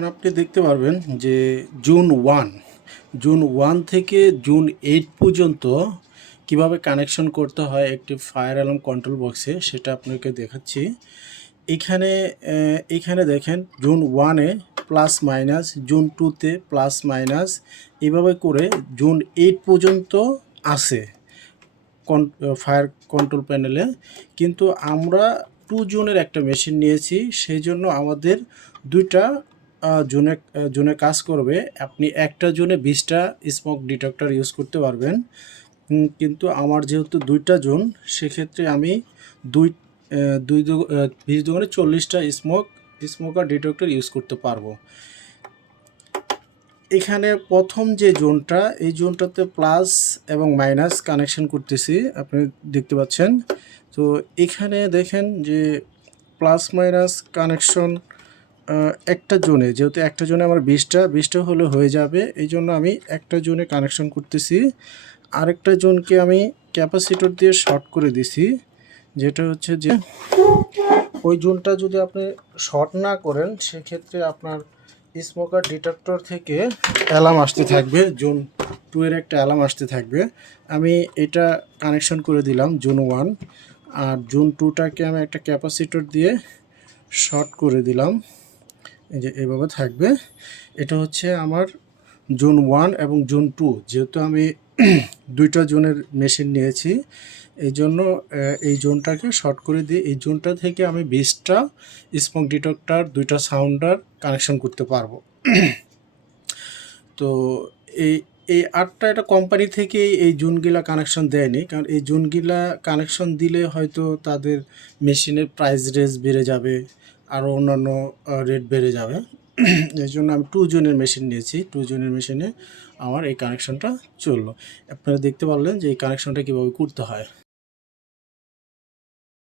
এখন আপনি দেখতে পারবেন যে জুন 1 থেকে জুন 8 পর্যন্ত কিভাবে কানেকশন করতে হয় একটি ফায়ার অ্যালার্ম কন্ট্রোল বক্সে, সেটা আপনাকে দেখাচ্ছি। এখানে এখানে দেখেন জুন 1-এ প্লাস মাইনাস, জুন 2-তে প্লাস মাইনাস, এভাবে করে জুন 8 পর্যন্ত আছে ফায়ার কন্ট্রোল প্যানেলে। কিন্তু আমরা 2 জুনের একটা মেশিন নিয়েছি, সেই জন্য আমাদের দুইটা জোনে কাজ করবে। আপনি একটা জোনে 20টা স্মোক ডিটেক্টর ইউজ করতে পারবেন, কিন্তু আমার যেহেতু দুইটা জোন, সেক্ষেত্রে আমি দুই 20 দুগুণে 40টা স্মোকার ডিটেক্টর ইউজ করতে পারবো। এখানে প্রথম যে জোনটা, এই জোনটাতে প্লাস এবং মাইনাস কানেকশন করতেছি, আপনি দেখতে পাচ্ছেন। তো এখানে দেখেন যে প্লাস মাইনাস কানেকশন একটা জোনে, যেহেতু একটা জোনে আমার 20টা হলে হয়ে যাবে, এই জন্য আমি একটা জোনে কানেকশন করতেছি। আরেকটা জোনকে আমি ক্যাপাসিটর দিয়ে শর্ট করে দিছি, যেটা হচ্ছে যে ওই জোনটা যদি আপনি শর্ট না করেন, সেক্ষেত্রে আপনার স্মোকার ডিটেক্টর থেকে অ্যালার্ম আসতে থাকবে, জুন 2-এর একটা অ্যালার্ম আসতে থাকবে। আমি এটা কানেকশন করে দিলাম জুন 1, আর জুন 2টাকে আমি একটা ক্যাপাসিটর দিয়ে শর্ট করে দিলাম, এই যে এভাবে থাকবে। এটা হচ্ছে আমার জুন 1 এবং জুন 2। যেহেতু আমি দুইটা জোনের মেশিন নিয়েছি, এই জন্য এই জোনটাকে শর্ট করে দিয়ে এই জোনটা থেকে আমি 20টা স্মোক ডিটেক্টর, দুইটা সাউন্ডার কানেকশন করতে পারবো। তো এই এই 8টা এটা কোম্পানি থেকে এই জোনগুলা কানেকশন দেয়নি, কারণ এই জোনগুলা কানেকশন দিলে হয়তো তাদের মেশিনের প্রাইস রেঞ্জ বেড়ে যাবে, আরও অন্যান্য রেট বেড়ে যাবে। এই জন্য আমি 2 জোনের মেশিন নিয়েছি। 2 জোনের মেশিনে আমার এই কানেকশনটা চললো। আপনারা দেখতে পারলেন যে এই কানেকশনটা কীভাবে করতে হয়।